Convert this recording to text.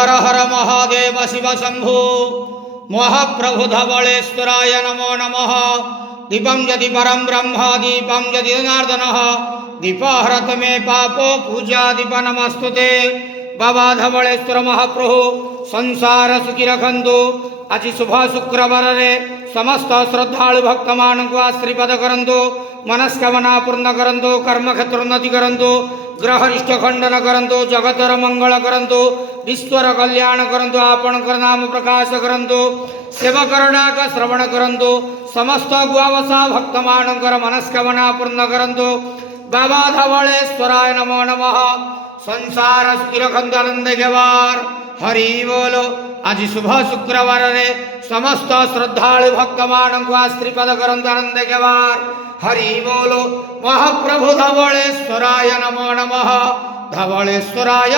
हर हर महादेव शिव शंभो महाप्रभु धवलेश्वराय नमो नमः। दीपं यदि परं ब्रह्म दीपं यदि जनार्दनः दीपहरत मे पापो पूजा दीप नमस्तुते। बाबा धवलेश्वर महाप्रभु संसार सुखी रखंतु। आज शुभ शुक्रवार रे समस्त श्रद्धालु भक्त मान को आशीर्वाद करंतु, मनस्कामना पूर्ण करंतु, कर्म क्षेत्र उन्नति करंतु, ग्रह इष्ट खंडन करंतु, जगतर मंगल करंतु, विश्वर कल्याण करंतु, आपणकर नाम प्रकाश करंतु, सेवकर डाक श्रवण करंतु, समस्त गुआवसा भक्त मानकर मनस्कामना पूर्ण करंतु। बाबा धवलेश्वराय नमो नमः। संसार सुखी रखंतु, आनंद गेवार हरि बोलो। आज शुभ शुक्रवार रे समस्त श्रद्धालु भक्त मान को आशीर्वाद करंतु, आनंद गेवार हरि बोलो। महाप्रभु धवलेश्वराय नमो नमः। धवलेश्वराय